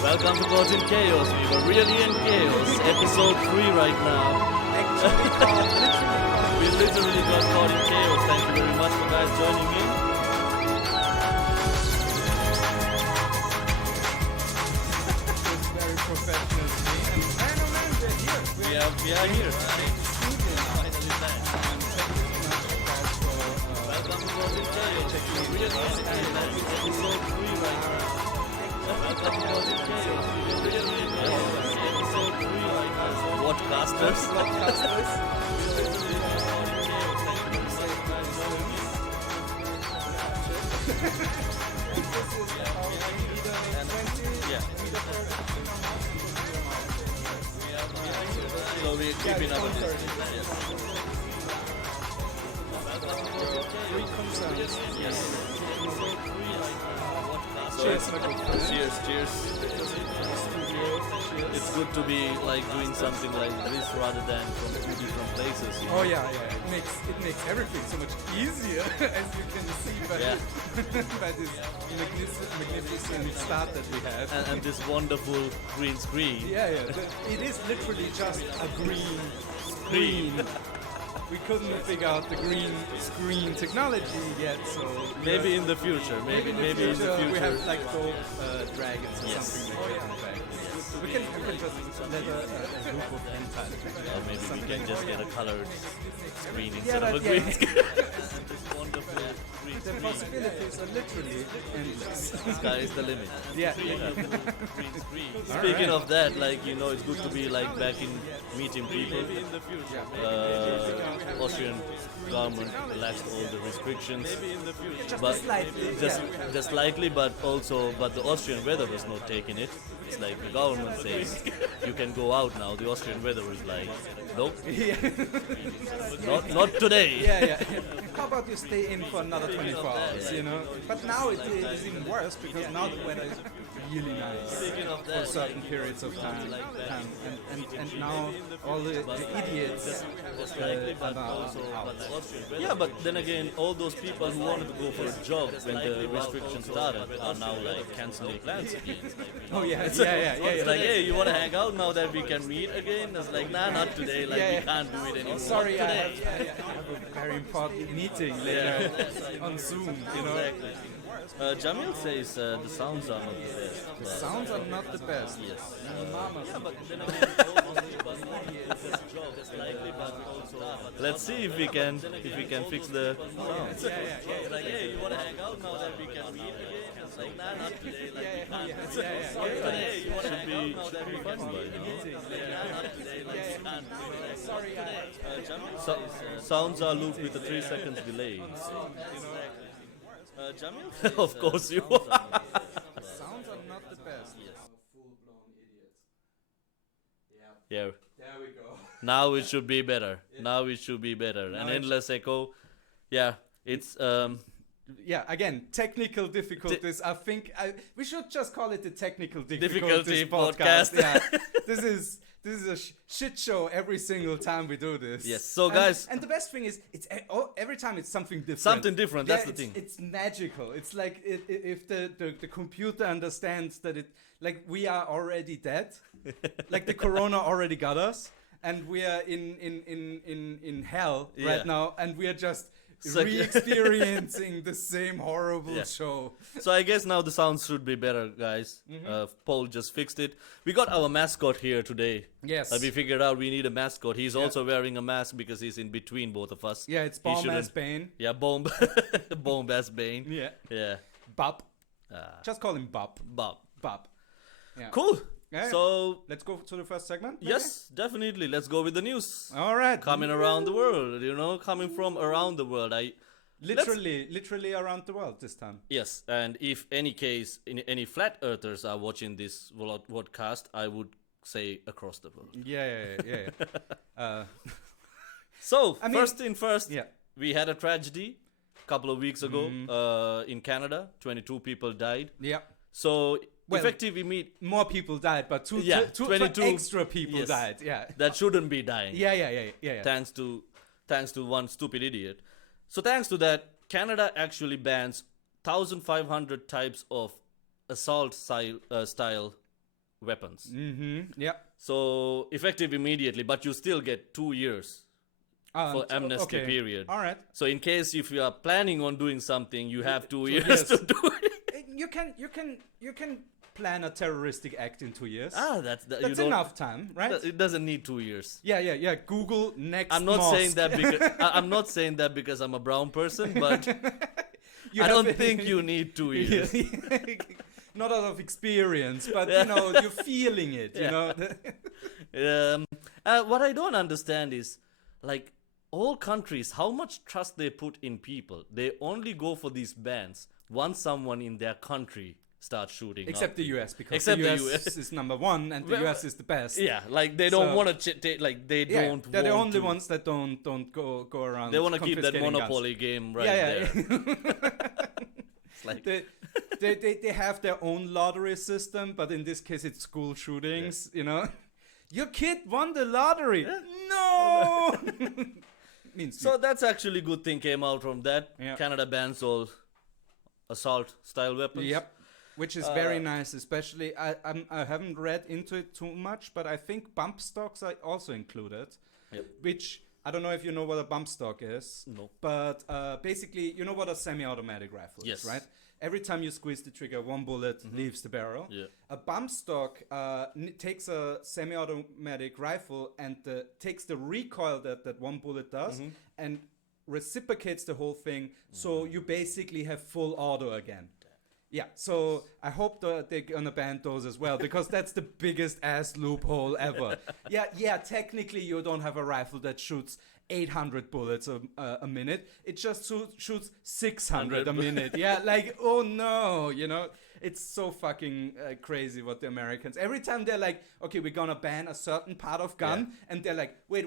Welcome to Gods in Chaos. We were really in chaos. Episode 3 right now. We literally got caught in chaos. Thank you very much for guys joining in. It's very professional. And We are here. Finally back. Welcome to Gods in Chaos. We were really in chaos. Episode 3 right now. Welcome to Gods in Chaos. We were really in chaos. Episode 3 right now. Vodcasters. So we're keeping up with this. Yes. Cheers. It's good to be like doing something like this rather than from two different places. You know? Oh yeah. It makes everything so much easier, as you can see by this magnificent start that we have. And this wonderful green screen. Yeah. It is literally just a green screen. We couldn't figure out the green screen technology yet, so maybe in the future. Maybe in the future we have like dope dragons or something. We can just let a group of hentai. Or maybe we can just get a colored screen instead of a green screen. This wonderful green screen. The possibilities are literally endless. Sky is the limit. Yeah. Green screen. Speaking of that, like, you know, it's good to be like back in meeting people. Austrian government relaxed all the restrictions. Just slightly, but the Austrian weather was not taking it. It's like the government says you can go out now. The Austrian weather was like, nope, not today. Yeah. How about you stay in for another 24 hours, you know? But now it is even worse because now the weather is really nice for certain periods of time. And now all the idiots are out. Yeah, but then again, all those people who wanted to go for a jog when the restrictions started are now like cancelling plans again. Oh yeah. It's like, hey, you want to hang out now that we can meet again? It's like, nah, not today. Like, we can't do it anymore. Sorry, I today. have a very important meeting later on Zoom, you know. Exactly. Jamil says the sounds are not the best. The sounds are not the best. Yes. Mama. But then let's see if we can fix the sounds. Like, hey, you want to hang out now that we can meet again? It's like, nah, not today. Like, we can't do it. Today, you want to hang out now that we can meet again? Nah, not today. Like, we can't do it. Sorry, sounds are looped with a 3 seconds delay. Jamil? Of course you are. Sounds are not the best. Yeah. There we go. Now it should be better. An endless echo. Yeah, it's Yeah, again, technical difficulties. I think we should just call it the technical difficulties podcast. Yeah, this is a shit show every single time we do this. Yes. So guys, and the best thing is, it's every time it's something different. Something different. That's the thing. It's magical. It's like if the computer understands that like we are already dead, like the corona already got us, and we are in hell right now, and we are just re-experiencing the same horrible show. So I guess now the sound should be better, guys. Paul just fixed it. We got our mascot here today. Yes. We figured out we need a mascot. He's also wearing a mask because he's in between both of us. Yeah, it's Bomb-ass Bane. Yeah, Bomb-ass Bane. Yeah. Yeah. Bob. Just call him Bob. Bob. Yeah. Cool. Yeah. So let's go to the first segment. Maybe? Yes, definitely. Let's go with the news. All right. Coming around the world, coming from around the world. Literally around the world this time. Yes, and if any flat earthers are watching this podcast, I would say across the world. Yeah. So, first thing first, yeah. We had a tragedy a couple of weeks ago in Canada. 22 people died. Yeah. So, well, effectively, more people died, but 22 extra people died. Yeah. That shouldn't be dying. Yeah. Thanks to one stupid idiot. So thanks to that, Canada actually bans 1,500 types of assault style weapons. Yeah. So effective immediately, but you still get 2 years for amnesty period. All right. So in case if you are planning on doing something, you have 2 years to do it. You can plan a terroristic act in 2 years. That's enough time, right? It doesn't need 2 years. Yeah. Google next. I'm not mosque. saying that because I'm not saying that because I'm a brown person, but I don't think you need 2 years. Not out of experience, but you're feeling it. What I don't understand is, like, all countries, how much trust they put in people. They only go for these bans once someone in their country starts shooting. Except up. the US, because Except the US is number one, and the US is the best. Yeah, like they don't want to. They're the only ones that don't go around. They want to keep that monopoly guns. game there. It's like they have their own lottery system, but in this case it's school shootings. Your kid won the lottery. No. So that's actually good thing came out from that. Yeah. Canada bans all assault style weapons. Yep. Which is very nice, especially I haven't read into it too much, but I think bump stocks are also included. Yep. Which I don't know if you know what a bump stock is. No. But basically, you know what a semi-automatic rifle is, right? Every time you squeeze the trigger, one bullet leaves the barrel. Yeah. A bump stock takes a semi-automatic rifle and takes the recoil that one bullet does and reciprocates the whole thing. So you basically have full auto again. Yeah, so I hope that they're gonna ban those as well, because that's the biggest ass loophole ever. Yeah, technically you don't have a rifle that shoots 800 bullets a minute. It just shoots 600 a minute. Yeah, like, oh no, it's so fucking crazy what the Americans, every time they're like, okay, we're gonna ban a certain part of gun, and they're like, wait.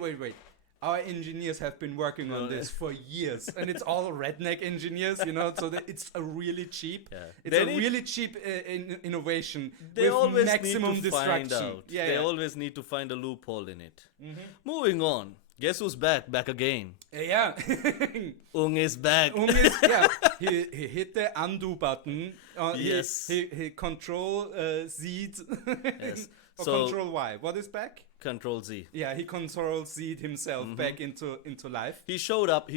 Our engineers have been working on this for years, and it's all redneck engineers, so that it's a really cheap, really cheap innovation with maximum destruction. They always need to find a loophole in it. Moving on. Guess who's back again? Yeah. Ung is back. He hit the undo button. Yes. He control Z. Yes. Or control Y. What is back? Control Z. Yeah, he control Z'd himself back into life. He showed up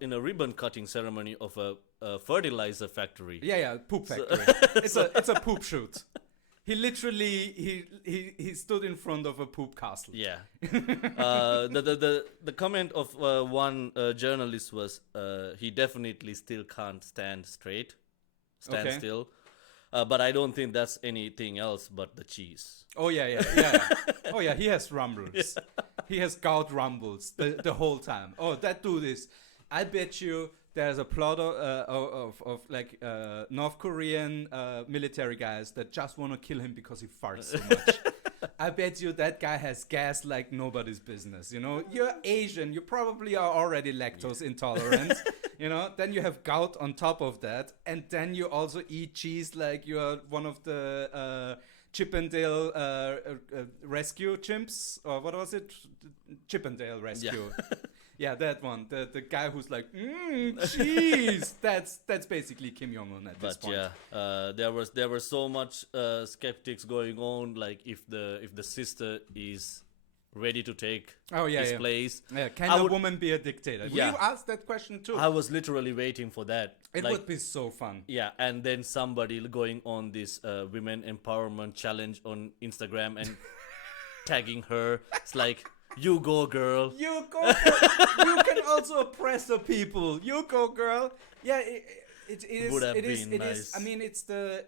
in a ribbon cutting ceremony of a fertilizer factory. Yeah, poop factory. It's a poop shoot. He literally he stood in front of a poop castle. Yeah. The comment of one journalist was he definitely still can't stand still. But I don't think that's anything else but the cheese. Oh yeah. Oh yeah, he has rumbles. Yeah. He has gout rumbles the whole time. Oh, that dude is. I bet you there's a plot of North Korean military guys that just want to kill him because he farts so much. I bet you that guy has gas like nobody's business. You're Asian. You probably are already lactose intolerant. Then you have gout on top of that, and then you also eat cheese like you're one of the Chippendale rescue chimps, or what was it? Chippendale rescue. Yeah, that one. The guy who's like, cheese. That's basically Kim Jong-un at this point. But yeah, there were so much skeptics going on. Like if the sister is ready to take his place. Yeah, can a woman be a dictator? Yeah. We asked that question too. I was literally waiting for that. It would be so fun. Yeah, and then somebody going on this women empowerment challenge on Instagram and tagging her. It's like, you go, girl. You go, girl. You can also oppress the people. You go, girl. Yeah, it is. Would have it is. been It nice. is. I mean, it's the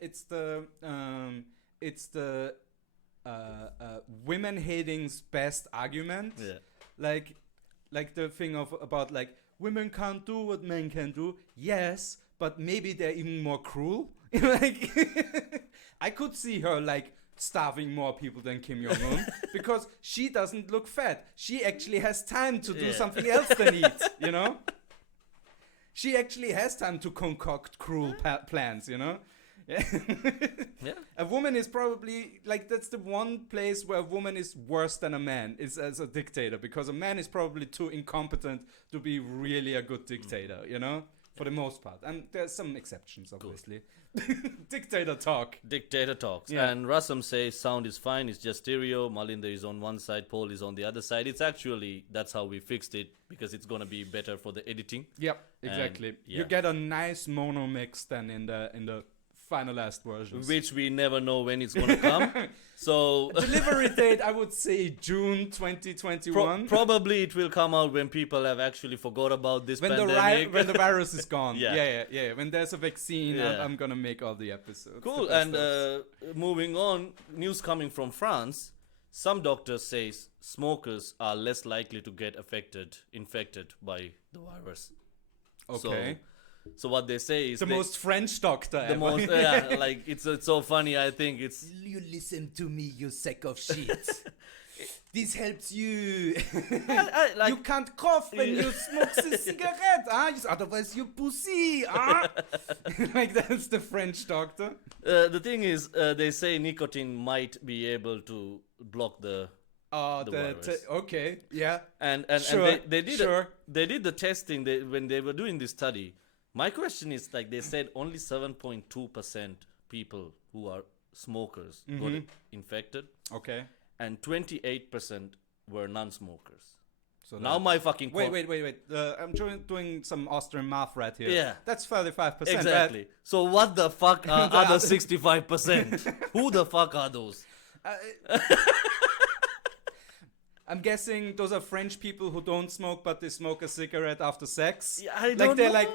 women hating's best argument. Yeah. Like the thing about like women can't do what men can do. Yes, but maybe they're even more cruel. Like, I could see her like starving more people than Kim Jong-un because she doesn't look fat. She actually has time to do something else than eat, you know? She actually has time to concoct cruel plans, you know? Yeah. A woman is probably like, that's the one place where a woman is worse than a man is as a dictator, because a man is probably too incompetent to be really a good dictator, you know? For the most part. And there's some exceptions, obviously. Dictator talk. Dictator talks. Yeah. And Rasam says sound is fine, it's just stereo. Malinda is on one side, Paul is on the other side. It's actually, that's how we fixed it, because it's going to be better for the editing. Yep, exactly. And, you get a nice mono mix then in the finalized versions. Which we never know when it's going to come. So delivery date, I would say June 2021. Probably it will come out when people have actually forgot about this pandemic. When the virus is gone. Yeah. Yeah. When there's a vaccine, I'm going to make all the episodes. Cool. And moving on, news coming from France. Some doctors say smokers are less likely to get infected by the virus. Okay. So what they say is the most French doctor the ever. most like it's so funny. I think it's, you listen to me, you sack of shit. This helps you. like, you can't cough when you smoke a cigarette, otherwise you pussy. Like, that's the French doctor. The thing is, they say nicotine might be able to block the virus. Okay, yeah. And Sure, and they did the testing when they were doing this study. My question is, like, they said only 7.2% people who are smokers got infected. Okay. And 28% were non-smokers. So now my fucking... Wait. I'm doing some Austrian math right here. Yeah. That's 35%. Exactly. Right? So what the fuck are other 65%? Who the fuck are those? I'm guessing those are French people who don't smoke, but they smoke a cigarette after sex. Yeah, I don't they're know. like,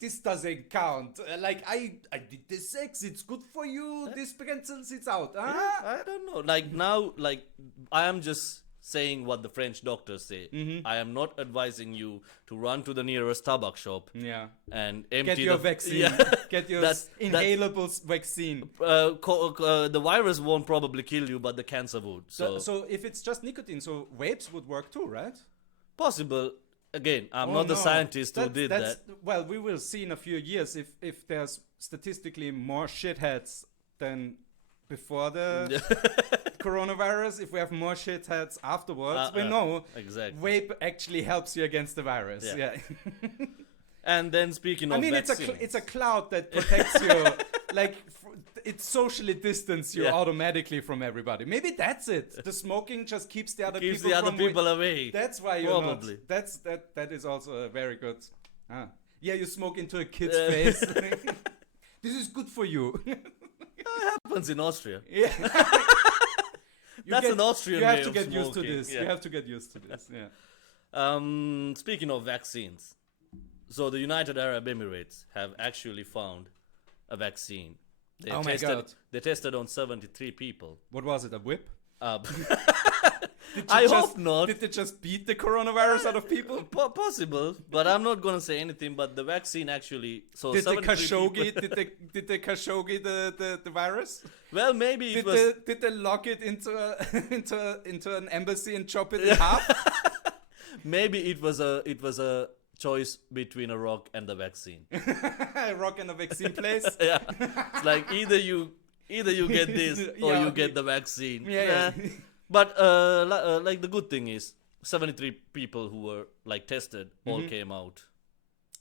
this doesn't count. Like, I did the sex, it's good for you. This cancels it out. I don't know. Like, now, like, I am just saying what the French doctors say. I am not advising you to run to the nearest tobacco shop and empty get your vaccine. Yeah. Get your inhalable vaccine. The virus won't probably kill you, but the cancer would. So if it's just nicotine, so vapes would work too, right? Possible. Again, I'm not the scientist who did that. Well, we will see in a few years if there's statistically more shitheads than before the coronavirus. If we have more shitheads afterwards, we know exactly. Vape actually helps you against the virus. Yeah. And then speaking of vaccines, it's a cloud that protects you. Like, it socially distances you automatically from everybody. Maybe that's it. The smoking just keeps the other people away. That's why you're probably not. That is also a very good. Yeah, you smoke into a kid's face. This is good for you. That happens in Austria. Yeah. That's an Austrian You have way to of get used to smoking. this. Yeah. You have to get used to this. Yeah. Speaking of vaccines, so the United Arab Emirates have actually found a vaccine. My God. They tested on 73 people. What was it? A whip? I hope not. Did they just beat the coronavirus out of people? Possible, but I'm not gonna say anything. But the vaccine actually. So did they 73 Khashoggi? Did they Khashoggi the virus? Well, maybe did they lock it into an embassy and chop it in half? Maybe it was a choice between a rock and the vaccine. A rock and a vaccine place. Yeah, it's like either you get this or you get the vaccine. Yeah. But like the good thing is 73 people who were like tested all came out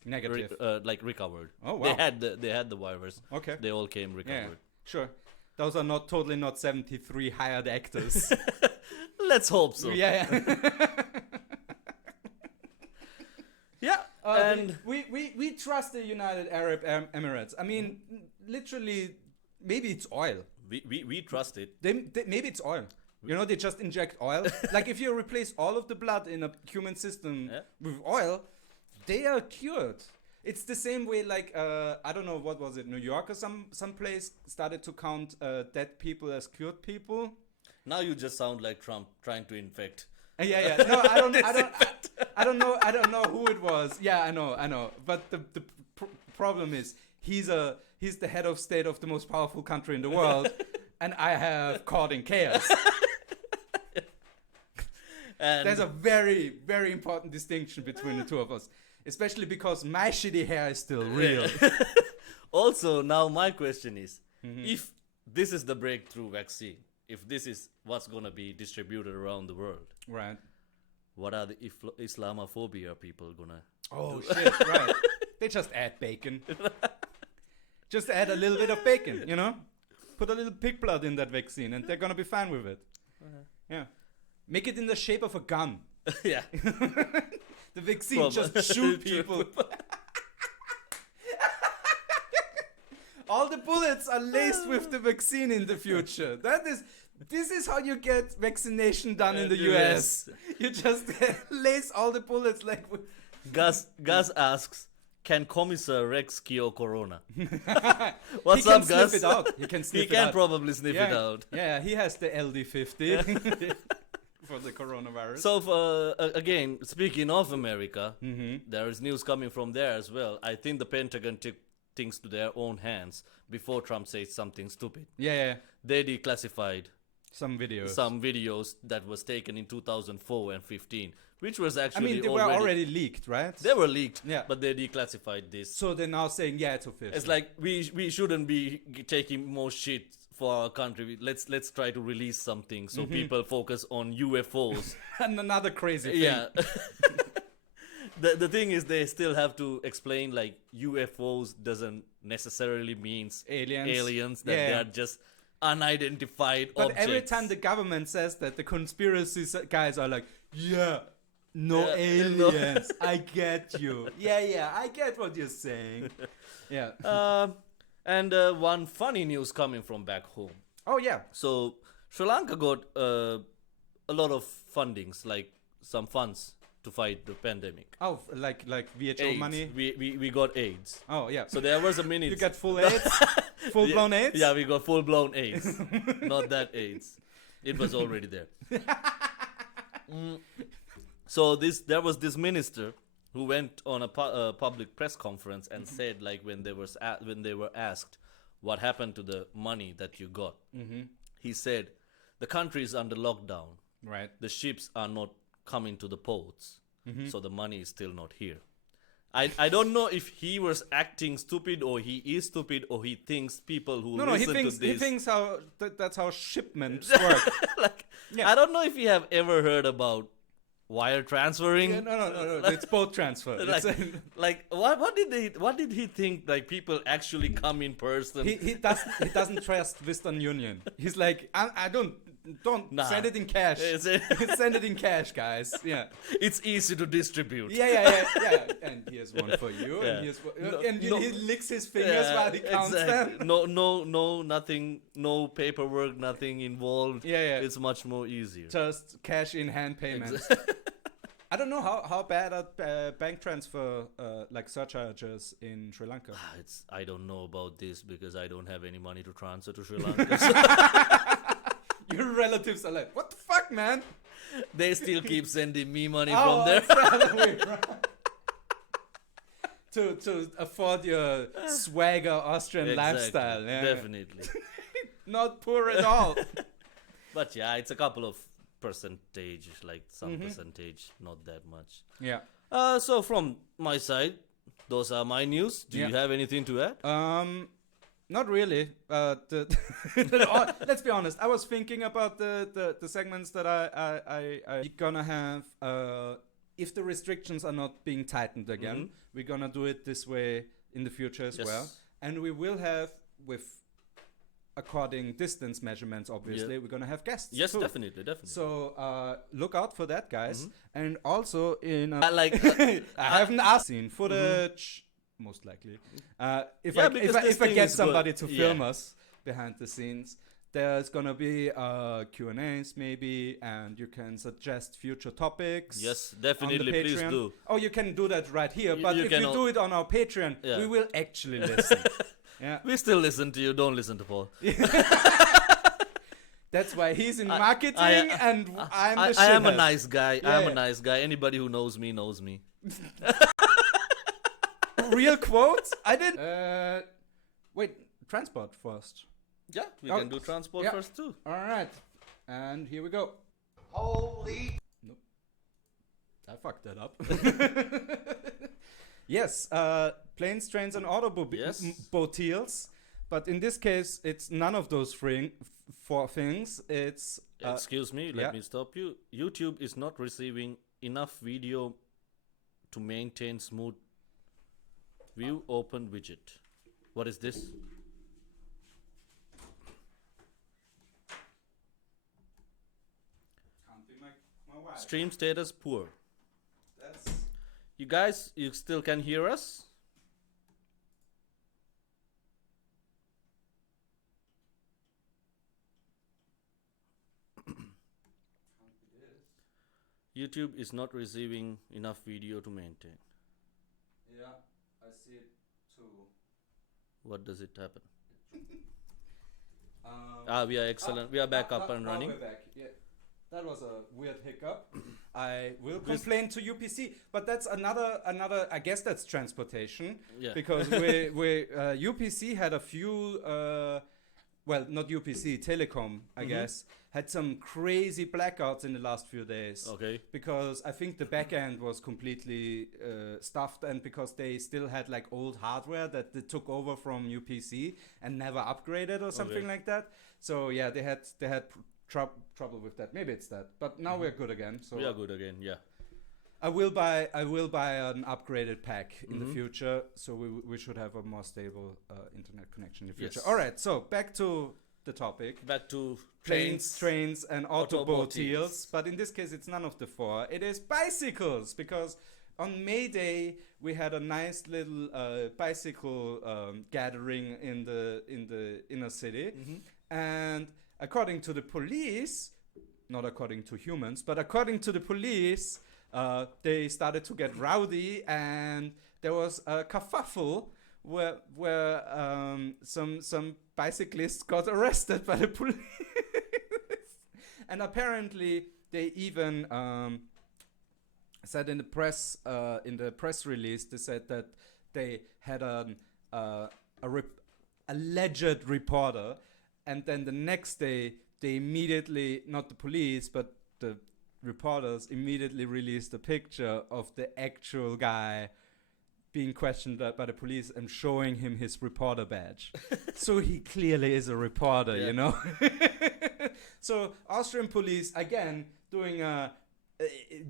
negative, like recovered. Oh wow! They had the virus. Okay. They all came recovered. Yeah, sure. Those are totally not 73 hired actors. Let's hope so. Yeah. Yeah. And we trust the United Arab Emirates. I mean, literally, maybe it's oil. we trust it. Maybe it's oil. You know, they just inject oil. Like if you replace all of the blood in a human system with oil, they are cured. It's the same way, like I don't know, what was it, New York or some place started to count dead people as cured people. Now you just sound like Trump trying to infect. Yeah. No, I don't know who it was. Yeah, I know. But the problem is he's the head of state of the most powerful country in the world, and I have caught in chaos. And there's a very, very important distinction between the two of us, especially because my shitty hair is still real. Also, now my question is, if this is the breakthrough vaccine, if this is what's going to be distributed around the world, right? What are the Islamophobia people going to Oh, shit, right. They just add bacon. Just add a little bit of bacon, you know? Put a little pig blood in that vaccine and they're going to be fine with it. Yeah. Make it in the shape of a gun. Yeah. The vaccine just shoot people. All the bullets are laced with the vaccine in the future. This is how you get vaccination done in the US. You just lace all the bullets like. Gus asks, can Commissar Rex cure Corona? What's up, Gus? He can sniff it out. He can probably sniff it out. Yeah, he has the LD50 for the coronavirus. So, again, speaking of America, there is news coming from there as well. I think the Pentagon took things to their own hands before Trump says something stupid. Yeah. They declassified some videos that was taken in 2004 and 15, which was actually they were already leaked, right? They were leaked, yeah, but they declassified this. So they're now saying, yeah, it's official. It's like we shouldn't be taking more shit for our country. Let's try to release something so people focus on UFOs. And another crazy thing. Yeah. The thing is, they still have to explain, like, UFOs doesn't necessarily means aliens, that they are just unidentified objects. But every time the government says that, the conspiracy guys are like, aliens. I get you. Yeah, I get what you're saying. Yeah. And one funny news coming from back home. Oh, yeah. So Sri Lanka got a lot of fundings, like some funds to fight the pandemic. Oh, like VHO AIDS. money? We got AIDS. Oh, yeah. So there was a minute. You got full AIDS? Full-blown AIDS? Yeah, we got full-blown AIDS. Not that AIDS. It was already there. So there was this minister who went on a public press conference and said, like, when they were asked what happened to the money that you got, he said, the country is under lockdown. Right. The ships are not coming to the ports, so the money is still not here. I don't know if he was acting stupid, or he is stupid, or he thinks people who listen to this. He thinks that's how shipments work. I don't know if you have ever heard about wire transferring. Yeah, no. It's boat transfer. What did he think? Like, people actually come in person. He doesn't trust Western Union. He's like, I don't send it in cash. Send it in cash, guys. Yeah. It's easy to distribute. Yeah. And here's one for you. Yeah. And he licks his fingers while he counts them. No, nothing, no paperwork, nothing involved. Yeah. It's much more easier. Just cash in hand payments. I don't know how bad are bank transfer like surcharges in Sri Lanka. I don't know about this because I don't have any money to transfer to Sri Lanka. Your relatives are like, what the fuck, man? They still keep sending me money from there. To afford your swagger Austrian lifestyle. Yeah. Definitely. Not poor at all. But yeah, it's a couple of percentage, like some percentage, not that much. Yeah. So from my side, those are my news. Do you have anything to add? Not really. Let's be honest. I was thinking about the segments that I gonna have. If the restrictions are not being tightened again, we're gonna do it this way in the future as well. And we will have with according distance measurements, obviously, we're gonna have guests. Yes, too. definitely. So look out for that, guys. And also in I haven't asked seen footage, most likely. If Yeah, I because if I, this if I thing get is somebody good. to film us behind the scenes, there's gonna be Q&As maybe, and you can suggest future topics. Yes, on the definitely. Please Patreon. do. Oh, you can do that right here, but you if can you do it on our Patreon, Yeah. we will actually listen. Yeah. We still listen to you. Don't listen to Paul. That's why he's in marketing and I'm the I am a shithead. nice guy. Yeah, I'm yeah. a nice guy. Anybody who knows me knows me. Real quotes? I did. Wait, transport first. Yeah, we can do transport first too. All right, and here we go. Holy. Nope. I fucked that up. Yes, planes, trains, and automobiles. But in this case, it's none of those four things. It's Excuse me, let me stop you. YouTube is not receiving enough video to maintain smooth view open widget. What is this? Can't be my wife. Stream status poor. That's You guys, you still can hear us? YouTube is not receiving enough video to maintain. yeah, I see it too. What does it happen? Um, We are excellent. We are back up and now running. we're back. Yeah. That was a weird hiccup. I will complain to UPC, but that's another. I guess that's transportation. Yeah. Because we UPC had a few. Well, not UPC, Telecom, I guess, had some crazy blackouts in the last few days. Okay. Because I think the back end was completely stuffed, and because they still had like old hardware that they took over from UPC and never upgraded or something like that. So yeah, they had trouble with that. Maybe it's that, but now we're good again. So We are good again, yeah. I will buy an upgraded pack in the future, so we should have a more stable internet connection in the future. Yes. All right, so back to the topic. Back to Planes, trains, and automobiles. Automobiles. But in this case, it's none of the four. It is bicycles, because on May Day we had a nice little bicycle gathering in the inner city, and according to the police, not according to humans, but according to the police, they started to get rowdy, and there was a kerfuffle where some bicyclists got arrested by the police. And apparently they even said in the press release, they said that they had an alleged reporter, and then the next day they immediately, not the police but the reporters, immediately released a picture of the actual guy being questioned by the police and showing him his reporter badge. So he clearly is a reporter, you know. So Austrian police, again, doing a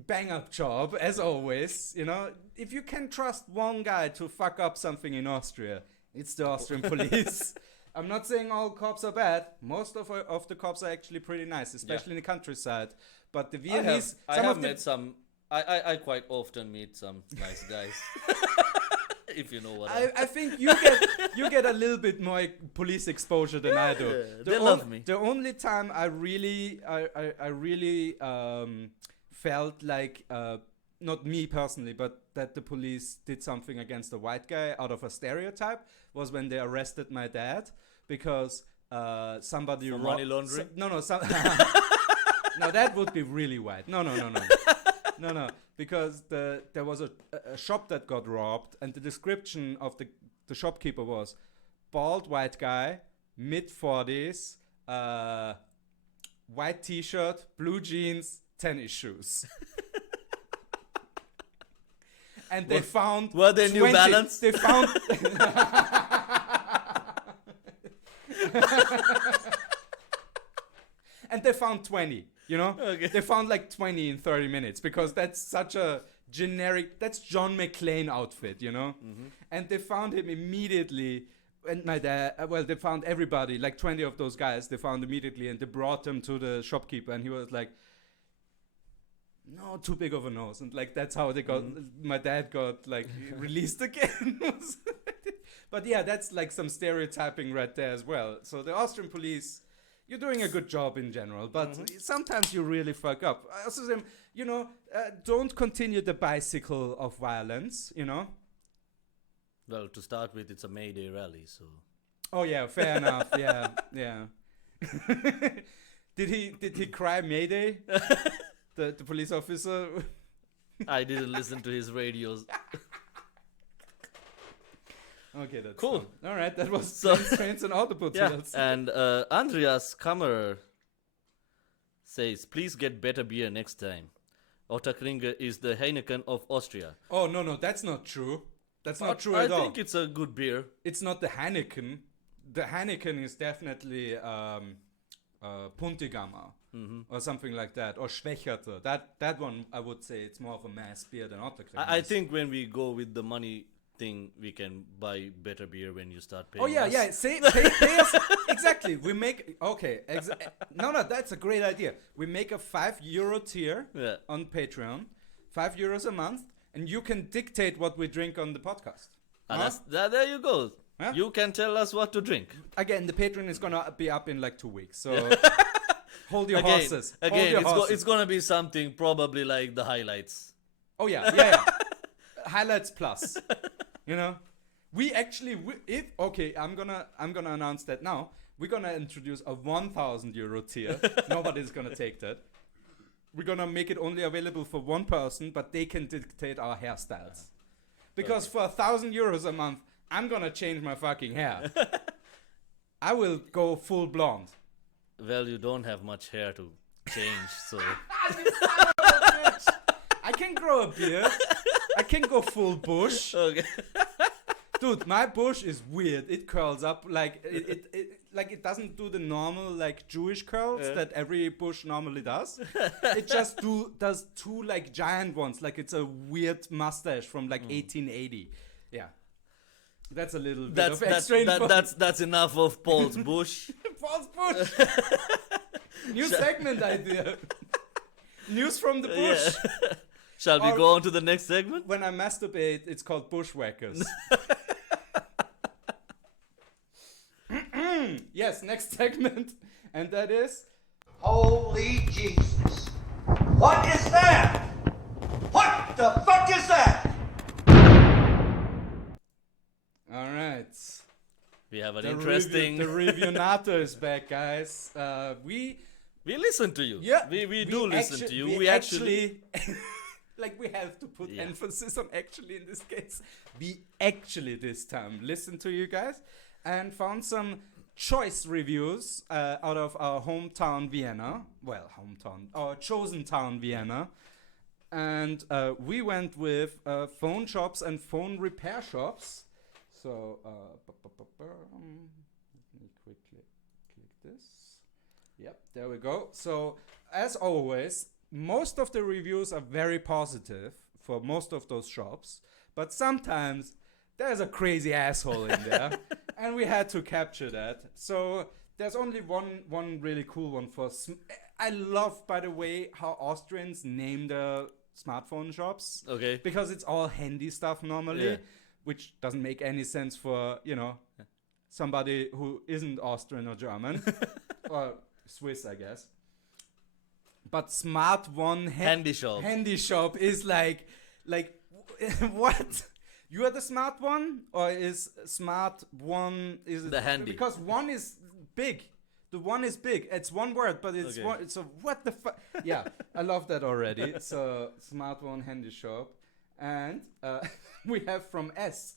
bang-up job, as always, you know. If you can trust one guy to fuck up something in Austria, it's the Austrian police. I'm not saying all cops are bad. Most of the cops are actually pretty nice, especially in the countryside. But the Viennese... I quite often meet some nice guys. If you know what I think you get a little bit more police exposure than I do. They love me. The only time I really felt like, not me personally, but that the police did something against a white guy out of a stereotype was when they arrested my dad, because somebody For money laundering? No, that would be really white. No. No, because there was a shop that got robbed, and the description of the shopkeeper was bald white guy, mid-40s, white t-shirt, blue jeans, tennis shoes. And they found... Were they New Balance? They found... And they found 20, you know? Okay. They found like 20 in 30 minutes, because that's such a generic... That's John McClane outfit, you know? And they found him immediately and my dad, they found everybody, like 20 of those guys, they found immediately, and they brought them to the shopkeeper, and he was like, no, too big of a nose. And like, that's how they got, my dad got like released again. But yeah, that's like some stereotyping right there as well. So the Austrian police, you're doing a good job in general, but sometimes you really fuck up. I also say, don't continue the bicycle of violence, Well, to start with, it's a May Day rally, so. Oh yeah, fair enough. Yeah. Did he cry Mayday? The police officer. I didn't listen to his radios. Okay, that's cool. Fun. All right, that was trains and autobots. Yeah, and Andreas Kammerer says, please get better beer next time. Ottakringer is the Heineken of Austria. Oh, no, that's not true. That's not true at all. I think it's a good beer. It's not the Heineken. The Heineken is definitely Puntigammer or something like that, or Schwächerte. That one, I would say, it's more of a mass beer than Ottakringer. I think when we go with the money thing, we can buy better beer when you start paying. Oh yeah, us. yeah. Pay us exactly. We make no. That's a great idea. We make a €5 tier on Patreon, €5 a month, and you can dictate what we drink on the podcast. There you go. Huh? You can tell us what to drink. Again, the Patreon is gonna be up in like 2 weeks, so hold your horses. It's gonna be something probably like the highlights. Oh yeah. Highlights plus. We actually, I'm gonna announce that now. We're gonna introduce a €1,000 tier. Nobody's gonna take that. We're gonna make it only available for one person, but they can dictate our hairstyles. Because for €1,000 a month, I'm gonna change my fucking hair. I will go full blonde. Well, you don't have much hair to change, so. I can grow a beard. I can go full bush. Okay. Dude, my bush is weird. It curls up like it doesn't do the normal like Jewish curls that every bush normally does. It just does two like giant ones, like it's a weird mustache from like 1880. Yeah. That's a little bit of extra info. That's enough of Paul's bush. Paul's bush. New segment idea. News from the bush. Yeah. Shall we go on to the next segment? When I masturbate, it's called bushwhackers. Yes, next segment. And that is... Holy Jesus. What is that? What the fuck is that? All right. We have an interesting... The Review-nato is back, guys. We listen to you. Yeah. We do listen to you. We actually like, we have to put emphasis on actually in this case. We actually this time listened to you guys and found some choice reviews out of our hometown Vienna. Well, our chosen town Vienna. And we went with phone shops and phone repair shops. So, let me quickly click this. Yep, there we go. So, as always, most of the reviews are very positive for most of those shops, but sometimes there's a crazy asshole in there, and we had to capture that. So there's only one really cool one for... I love, by the way, how Austrians name their smartphone shops. Okay. Because it's all handy stuff normally, which doesn't make any sense for, somebody who isn't Austrian or German, or Swiss, I guess. But Smart One Handy shop is like what? You are the Smart One, or is Smart One is the handy? Because one is big. The one is big. It's one word, but it's one. So what the fuck? Yeah, I love that already. So Smart One Handy Shop, and we have from S.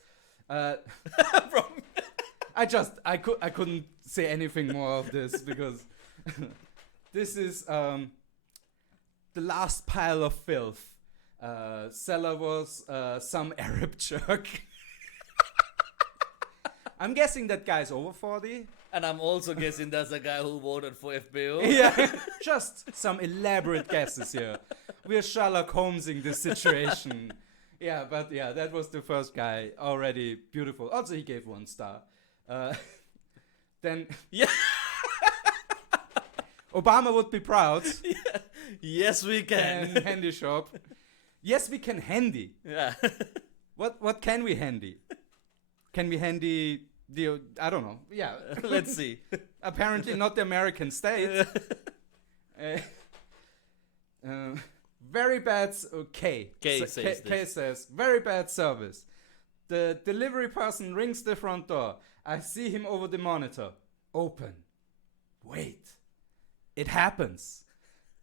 From I couldn't say anything more of this because this is the last pile of filth. Seller was some Arab jerk. I'm guessing that guy's over 40. And I'm also guessing that's a guy who voted for FPÖ. Yeah, just some elaborate guesses here. We're Sherlock Holmesing this situation. Yeah, but yeah, that was the first guy. Already beautiful. Also, he gave 1 star. then Yeah. Obama would be proud. Yes, we can. And handy shop. Yes, we can handy. Yeah. What can we handy? Can we handy the I don't know. Yeah. Let's see. Apparently not the American states. Very bad. K says very bad service. The delivery person rings the front door. I see him over the monitor. Open. Wait. It happens.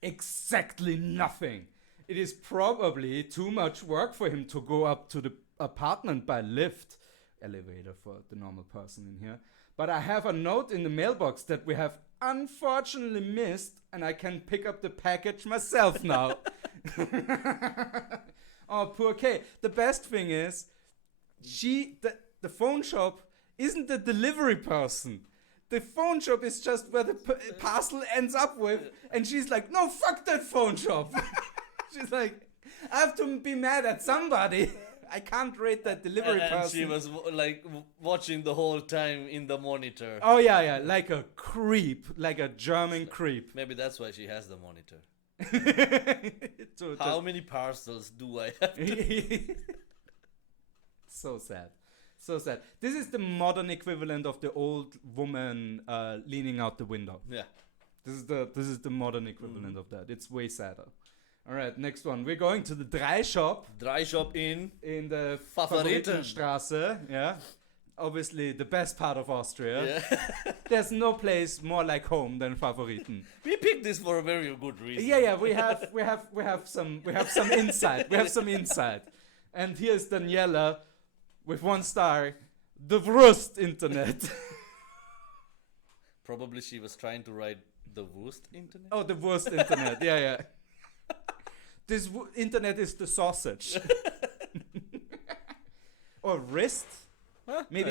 Exactly nothing. It is probably too much work for him to go up to the apartment by lift. Elevator for the normal person in here. But I have a note in the mailbox that we have unfortunately missed, and I can pick up the package myself now. Oh, poor Kay. The best thing is, the phone shop isn't the delivery person. The phone shop is just where the parcel ends up with, and she's like, no, fuck that phone shop. She's like, I have to be mad at somebody. I can't rate that delivery person. And she was like watching the whole time in the monitor. Oh yeah, like a creep, like a German creep. Maybe that's why she has the monitor. So how many parcels do I have? So sad. So sad. This is the modern equivalent of the old woman leaning out the window. Yeah. This is the modern equivalent of that. It's way sadder. All right, next one. We're going to the Drei Shop. Drei Shop in the Favoriten. Favoritenstraße. Yeah. Obviously the best part of Austria. Yeah. There's no place more like home than Favoriten. We picked this for a very good reason. Yeah, we have some insight. We have some insight. And here's Daniela with 1 star. The worst internet. Probably she was trying to write the worst internet. Oh, the worst internet. Yeah. This internet is the sausage. Or wrist. Huh? Maybe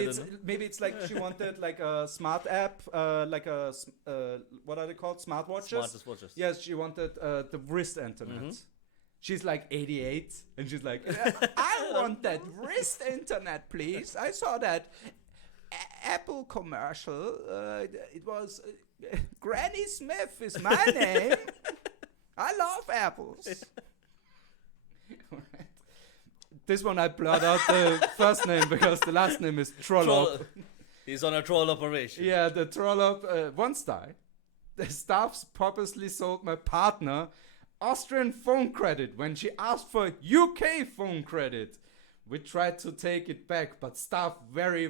it's like she wanted like a smart app, like a what are they called? Smartwatches. Smartest watches. Yes, she wanted the wrist internet. Mm-hmm. She's like 88, and she's like, I want that wrist internet, please. I saw that Apple commercial. It was Granny Smith is my name. I love apples. Alright. This one I blurred out the first name because the last name is Trollop. He's on a troll operation. Yeah, the Trollop, 1 star. The staffs purposely sold my partner Austrian phone credit when she asked for UK phone credit. We tried to take it back, but staff were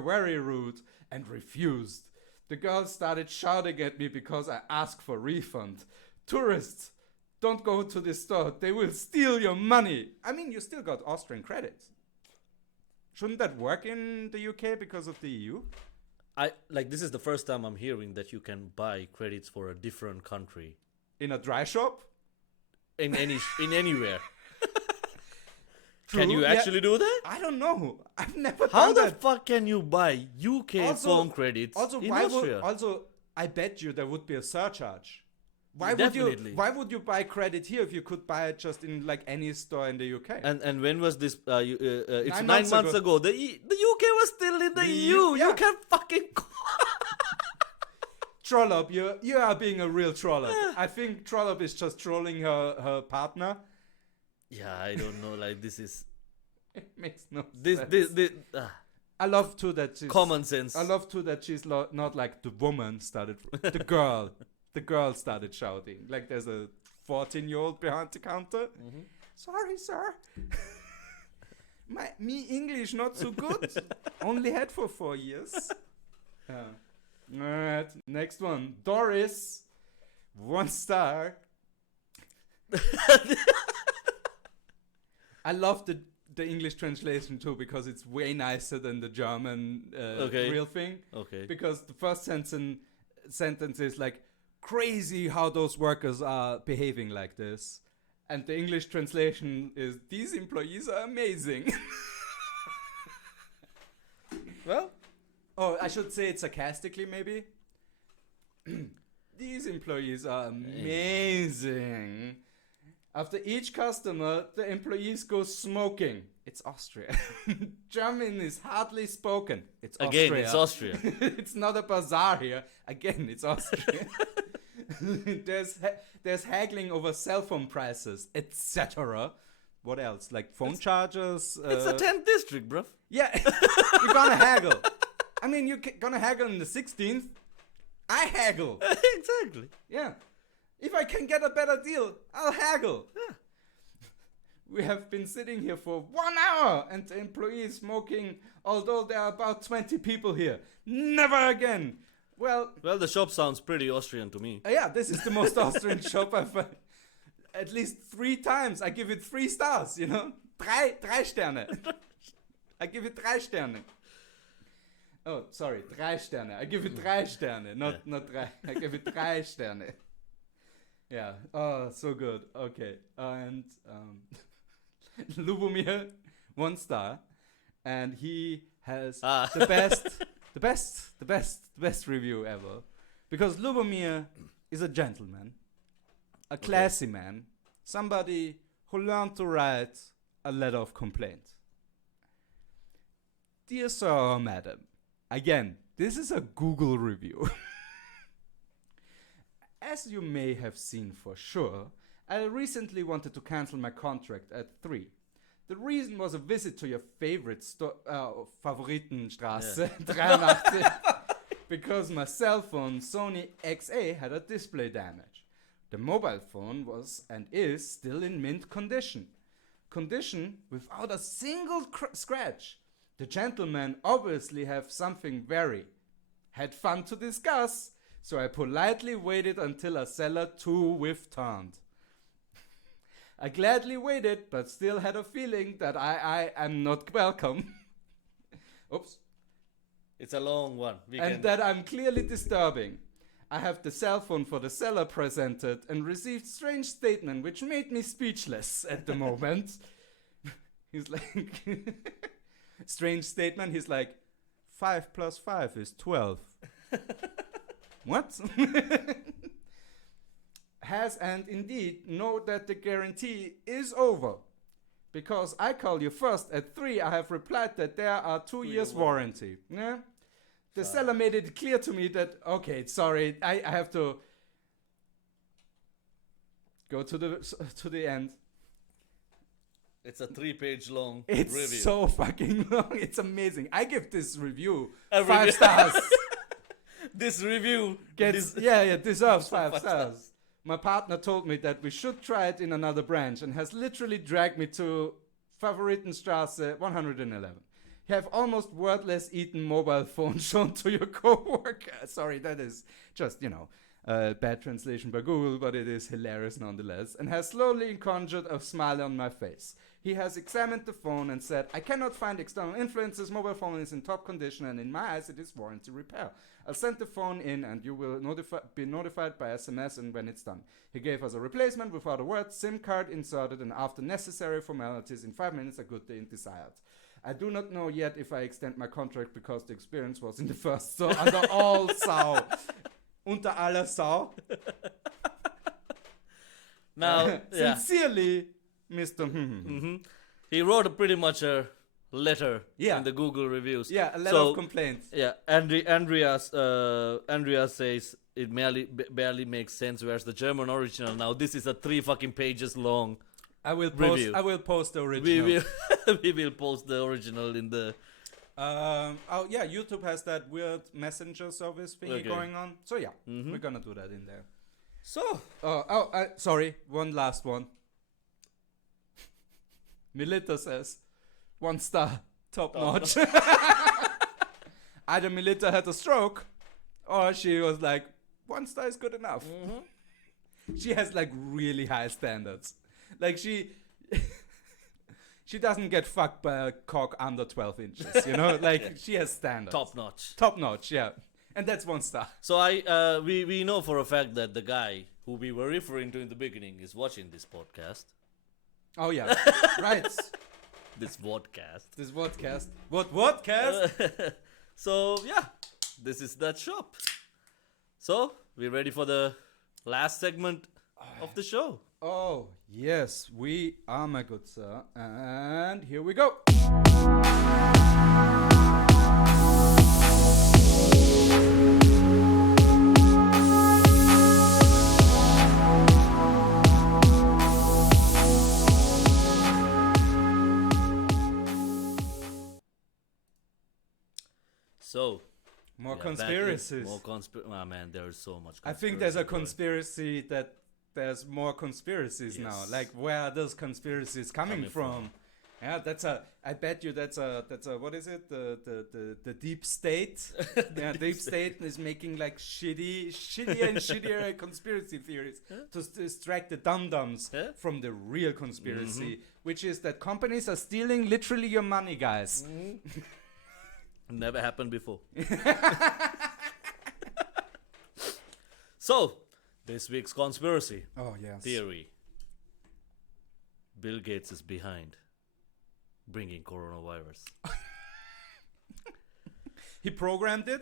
very rude and refused. The girl started shouting at me because I asked for refund. Tourists, don't go to the store. They will steal your money. I mean, you still got Austrian credits. Shouldn't that work in the UK because of the EU? This is the first time I'm hearing that you can buy credits for a different country. In a dry shop? In anywhere. Can you actually do that? I don't know. I've never How done the that. fuck can you buy UK phone credits in Austria? I bet you there would be a surcharge. Why Definitely. would you buy credit here if you could buy it just in like any store in the UK? And when was this? It's 9 months months ago. The UK was still in the EU. yeah. You can fucking. Trollop, you are being a real trollop. I think Trollop is just trolling her partner. Yeah, I don't know. Like this is. It makes no sense. This I love too that she's common sense. I love too that she's not like the woman started. The girl. The girl started shouting. Like there's a 14-year-old behind the counter. Mm-hmm. Sorry, sir. Me English not so good. Only had for 4 years. Alright, next one. Doris, 1 star. I love the English translation too because it's way nicer than the German real thing. Okay. Because the first sentence is like, crazy how those workers are behaving like this. And the English translation is, these employees are amazing. Well, oh, I should say it sarcastically maybe. These employees are amazing. After each customer, the employees go smoking. It's Austria. German is hardly spoken. It's Austria. Again, it's Austria. It's not a bazaar here. Again, it's Austria. There's haggling over cell phone prices, etc. What else? Like phone chargers? It's the 10th district, bruv. Yeah, you're gonna haggle. I mean, you're gonna haggle in the 16th. I haggle. Exactly. Yeah. If I can get a better deal, I'll haggle. Yeah. We have been sitting here for 1 hour and the employees smoking, although there are about 20 people here. Never again. Well, the shop sounds pretty Austrian to me. yeah, this is the most Austrian shop I've at least 3 times. I give it 3 stars, you know? 3 Sterne. I give it 3 Sterne. Oh, sorry, 3 Sterne. I give it 3 Sterne, not 3. I give it 3 Sterne. Yeah. Oh, so good. Okay. And Lubomir, 1 star, and he has the best review ever, because Lubomir is a gentleman, a classy man, somebody who learned to write a letter of complaint. Dear sir or madam, again, this is a Google review. As you may have seen for sure, I recently wanted to cancel my contract at 3. The reason was a visit to your favorite Favoritenstraße, 83, because my cell phone Sony XA had a display damage. The mobile phone was and is still in mint condition. Condition without a single scratch. The gentleman obviously have something very. Had fun to discuss. So I politely waited until a seller too turned. I gladly waited, but still had a feeling that I am not welcome. Oops. It's a long one. And that I'm clearly disturbing. I have the cell phone for the seller presented and received strange statement which made me speechless at the moment. He's like, strange statement, he's like, 5 plus 5 is 12. What? Has and indeed know that the guarantee is over. Because I call you first at 3, I have replied that there are 2 years warranty. Yeah? The seller made it clear to me that, okay, sorry, I have to go to the end. It's a 3-page long review. It's so fucking long. It's amazing. I give this review 5 stars. This review deserves 5 stars. My partner told me that we should try it in another branch and has literally dragged me to Favoritenstraße 111. You have almost wordless eaten mobile phone shown to your coworker. Sorry, that is just, bad translation by Google, but it is hilarious nonetheless, and has slowly conjured a smile on my face. He has examined the phone and said, I cannot find external influences, mobile phone is in top condition and in my eyes it is warranty repair. I'll send the phone in and you will be notified by SMS and when it's done. He gave us a replacement without a word, SIM card inserted, and after necessary formalities in 5 minutes a good day desired. I do not know yet if I extend my contract because the experience was in the first, so under all Sau. Unter aller Sau. Now, sincerely, Mr. He wrote pretty much a letter in the Google reviews. Yeah, a letter of complaints. Yeah, Andrea says it barely makes sense. Where's the German original now? This is a 3 fucking pages long. I will post the original. We will post the original in the. YouTube has that weird messenger service thingy going on. So we're gonna do that in there. So. Sorry, one last one. Malinda says, 1 star, top notch. Either Malinda had a stroke, or she was like, 1 star is good enough. She has like really high standards. Like she doesn't get fucked by a cock under 12 inches, Like she has standards. Top notch, yeah. And that's 1 star. So we know for a fact that the guy who we were referring to in the beginning is watching this podcast. Oh yeah, right. This Vodcast. What Vodcast? So this is that shop. So we're ready for the last segment of the show. Oh, yes, we are, my good sir. And here we go. So, More yeah, conspiracies. Oh man, there is so much. I think there's a going. conspiracy that there's more conspiracies now. Like, where are those conspiracies coming from? Yeah, I bet you that's a what is it? The deep state. Yeah, deep state is making like shittier and shittier conspiracy theories to distract the dum-dums from the real conspiracy, which is that companies are stealing literally your money, guys. Never happened before. So, this week's conspiracy theory. Bill Gates is behind bringing coronavirus. He programmed it?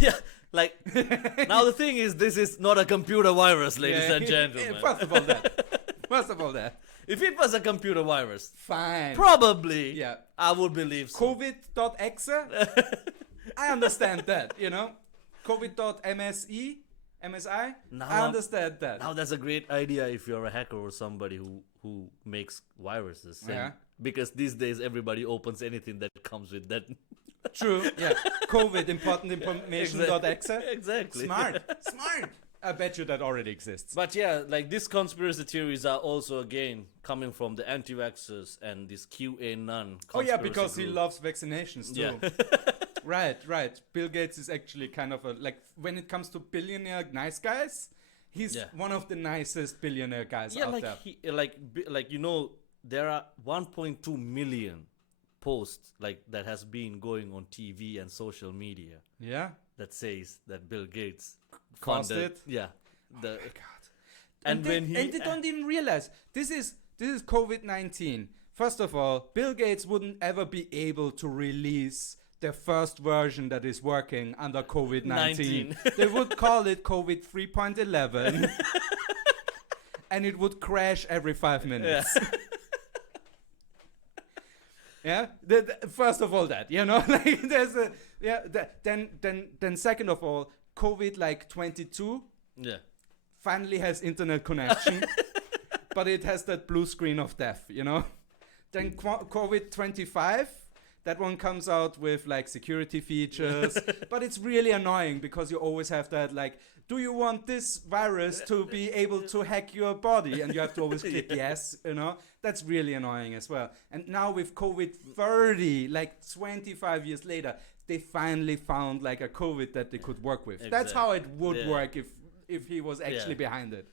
Yeah, like, now the thing is, this is not a computer virus, ladies and gentlemen. First of all that. If it was a computer virus, fine. Probably, I would believe so. COVID.exe? I understand that, you know? COVID.msi? MSI? I understand that. Now that's a great idea if you're a hacker or somebody who makes viruses. Because these days everybody opens anything that comes with that. True, yeah. COVID, important information.exe? Exactly. Smart. I bet you that already exists. But yeah, like these conspiracy theories are also again coming from the anti-vaxxers and this QAnon. Oh yeah, because he loves vaccinations too. Yeah. Right. Bill Gates is actually kind of like, when it comes to billionaire nice guys, he's one of the nicest billionaire guys out there. Like you know, there are 1.2 million posts like that has been going on TV and social media. Yeah. That says that Bill Gates caused it. Yeah. Oh my God. And they don't even realize this is COVID-19. First of all, Bill Gates wouldn't ever be able to release the first version that is working under COVID-19. They would call it COVID 3.11 and it would crash every 5 minutes. Yeah. First of all, that, you know, like there's a then second of all, COVID like 22 finally has internet connection, but it has that blue screen of death, you know. Then COVID 25, that one comes out with like security features, but it's really annoying because you always have that like, do you want this virus to be able to hack your body? And you have to always click yes, you know. That's really annoying as well. And now with COVID 30, like 25 years later, they finally found like a COVID that they could work with. Exactly. That's how it would work if he was actually behind it.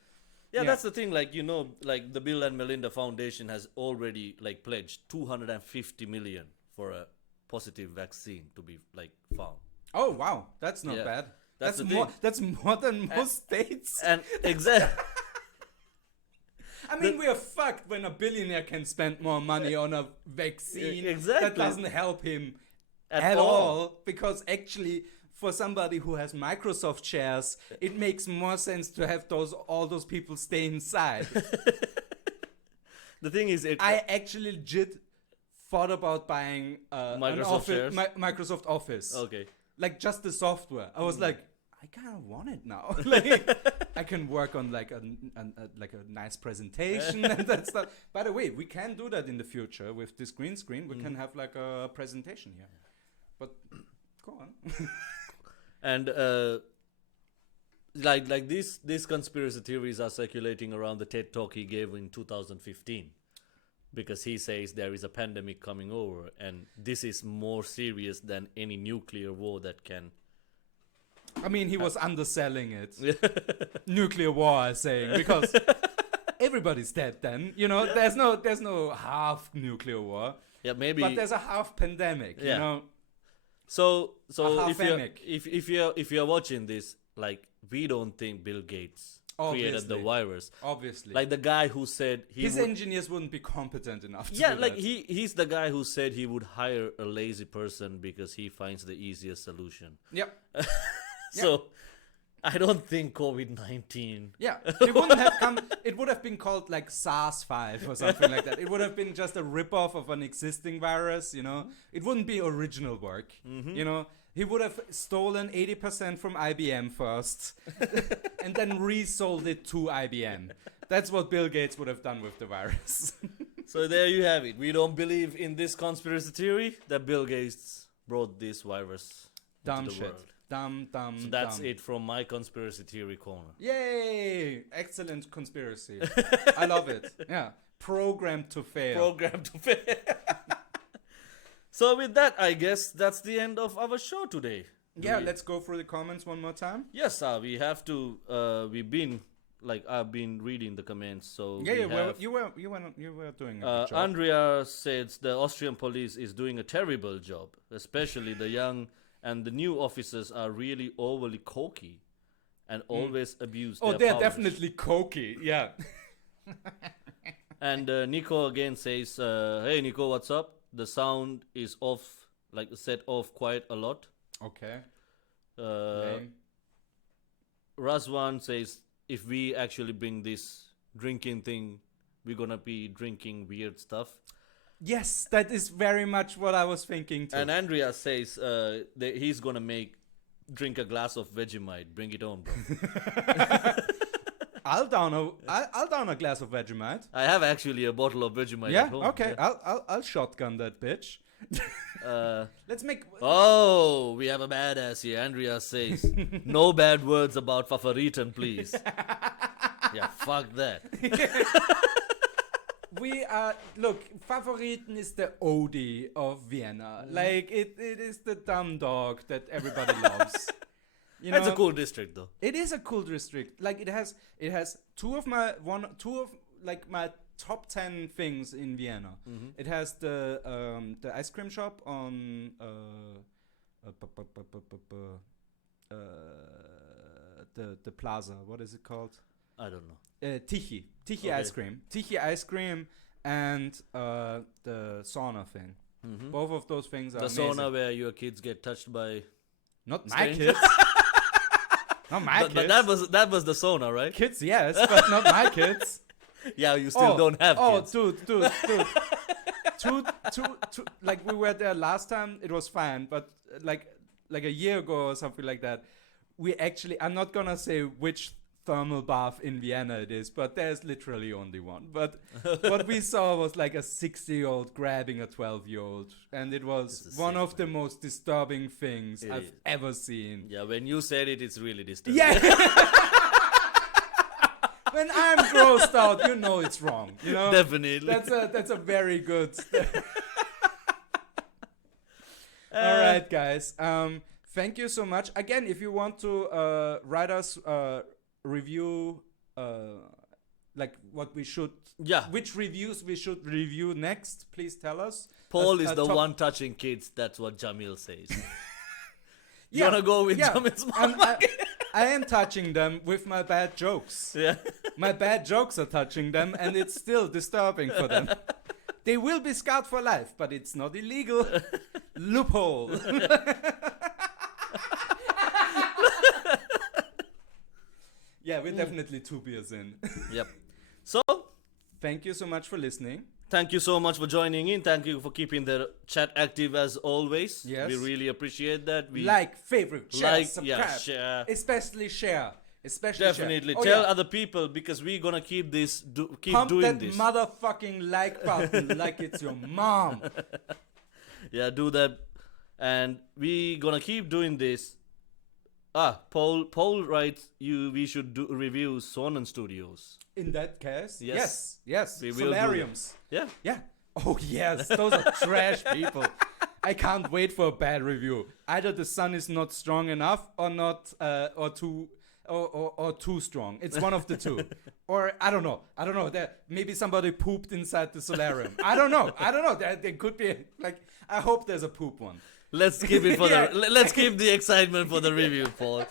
Yeah, that's the thing. Like, you know, like the Bill and Melinda Foundation has already like pledged 250 million for a positive vaccine to be like found. Oh wow, that's not bad. That's more than most states. And exactly. I mean, we are fucked when a billionaire can spend more money on a vaccine that doesn't help him at all. Because actually, for somebody who has Microsoft shares, it makes more sense to have all those people stay inside. The thing is, I actually legit thought about buying Microsoft Office. Okay. Like just the software. I was like, I kind of want it now. Like, I can work on like a nice presentation and that stuff. By the way, we can do that in the future with this green screen. We can have like a presentation here. But go on. And like these conspiracy theories are circulating around the TED talk he gave in 2015. Because he says there is a pandemic coming over, and this is more serious than any nuclear war that can. I mean, he was underselling it. Nuclear war, I'm saying, because everybody's dead. Then you know, there's no half nuclear war. Yeah, maybe. But there's a half pandemic. You know. So if you're watching this, like, we don't think Bill Gates created the virus. Obviously. Like the guy who said his engineers wouldn't be competent enough to do like that. he's the guy who said he would hire a lazy person because he finds the easiest solution. Yep. So I don't think COVID-19. Yeah, it wouldn't have come. It would have been called like SARS-5 or something like that. It would have been just a rip-off of an existing virus, you know. It wouldn't be original work, you know. He would have stolen 80% from IBM first and then resold it to IBM. That's what Bill Gates would have done with the virus. So there you have it. We don't believe in this conspiracy theory that Bill Gates brought this virus Dumb into the shit. world. Dumb. So that's dumb. it from my conspiracy theory corner. Yay! Excellent conspiracy. I love it. Yeah. Programmed to fail. Programmed to fail. So with that, I guess that's the end of our show today. Yeah, let's go through the comments one more time. Yes, we have to. I've been reading the comments. So Yeah, you were doing a good job. Andrea says the Austrian police is doing a terrible job, especially the young and the new officers are really overly cocky and always abuse their they're powers. definitely cocky. Yeah. And Nico again says, "Hey Nico, what's up? The sound is off, like set off quite a lot." Okay. Uh, Razwan says, if we actually bring this drinking thing, we're gonna be drinking weird stuff. Yes, that is very much what I was thinking too. And Andrea says that he's gonna drink a glass of Vegemite. Bring it on, bro. I'll down a glass of Vegemite. I have actually a bottle of Vegemite Yeah. at home. Okay. Yeah. I'll shotgun that bitch. Let's make. Oh, we have a badass here. Andrea says, no bad words about Favoriten, please. Yeah, fuck that. We are look. Favoriten is the Odie of Vienna. Like it is the dumb dog that everybody loves. You That's know? a cool district, though. It is a cool district. Like it has two of my top 10 things in Vienna. It has the ice cream shop on the plaza. What is it called? I don't know. Tichy Okay. ice cream, and the sauna thing. Both of those things are The amazing. sauna where your kids get touched by Not my strangers. kids. Not my kids. But that was the sauna, right? Kids, yes, but not my kids. Yeah, you still don't have kids. Dude. two, like we were there last time, it was fine, but like a year ago or something like that, we actually, I'm not gonna say which thermal bath in Vienna it is, but there's literally only one. But what we saw was like a 60-year-old grabbing a 12-year-old, and it was one of the most disturbing things I've ever seen. Yeah, when you said it, it's really disturbing. Yeah. When I'm grossed out, you know it's wrong. You know, Definitely. That's a very good. All right, guys. Thank you so much. Again, if you want to write us review, like what we should, which reviews we should review next, please tell us. Paul is the one touching kids. That's what Jamil says. You Yeah, wanna go with yeah. Jamil's mom? I am touching them with my bad jokes. Yeah. My bad jokes are touching them, and it's still disturbing for them. They will be scarred for life, but it's not illegal. Loophole. Yeah, we're definitely 2 beers in. Yep. So, Thank you so much for listening. thank you so much for joining in. Thank you for keeping the chat active as always. Yes. We really appreciate that. We Like, favorite, share, subscribe. share. Especially share. Definitely. Share. Oh, Tell yeah. other people because we're gonna keep Pump doing that this. motherfucking like button like it's your mom. Yeah, do that. And we gonna keep doing this. Paul writes we should review Sonnen Studios. In that case, Yes. yes. We will do Solariums. Yeah. Yeah. Oh yes, those are trash people. I can't wait for a bad review. Either the sun is not strong enough, or not, or too strong. It's one of the two. Or I don't know. There maybe somebody pooped inside the solarium. I don't know. There could be like. I hope there's a poop one. Let's keep it for Yeah. let's keep the excitement for the review, Paul.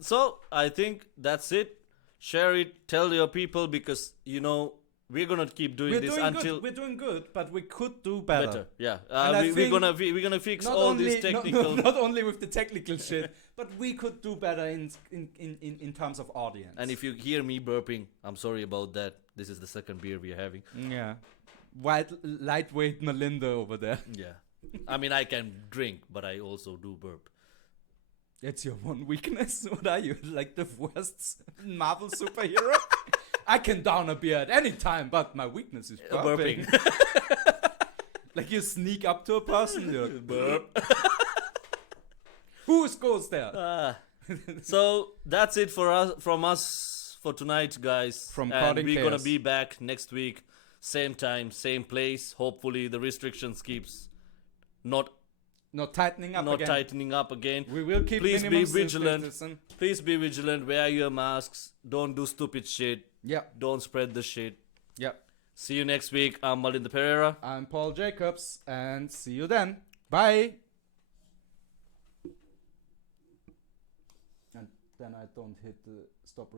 So I think that's it. Share it. Tell your people because we're gonna keep doing this until we're doing good, but we could do better. Yeah, And we're gonna fix all this technical. Not only with the technical shit, but we could do better in terms of audience. And if you hear me burping, I'm sorry about that. This is the second beer we're having. Yeah, lightweight Malinda over there. Yeah, I mean I can drink, but I also do burp. It's your one weakness. What are you, like the worst Marvel superhero? I can down a beer at any time, but my weakness is burping. Like you sneak up to a person, you're like, burp. Who goes there? So that's it from us for tonight, guys. From and Coding we're Chaos. gonna be back next week, same time, same place. Hopefully the restrictions keeps not tightening up again. We will keep. Please be minimum vigilant. citizen. Please be vigilant. Wear your masks. Don't do stupid shit. Yeah. Don't spread the shit. Yeah. See you next week. I'm Malinda Perera. I'm Paul Jacobs, and see you then. Bye. And then I don't hit the stop.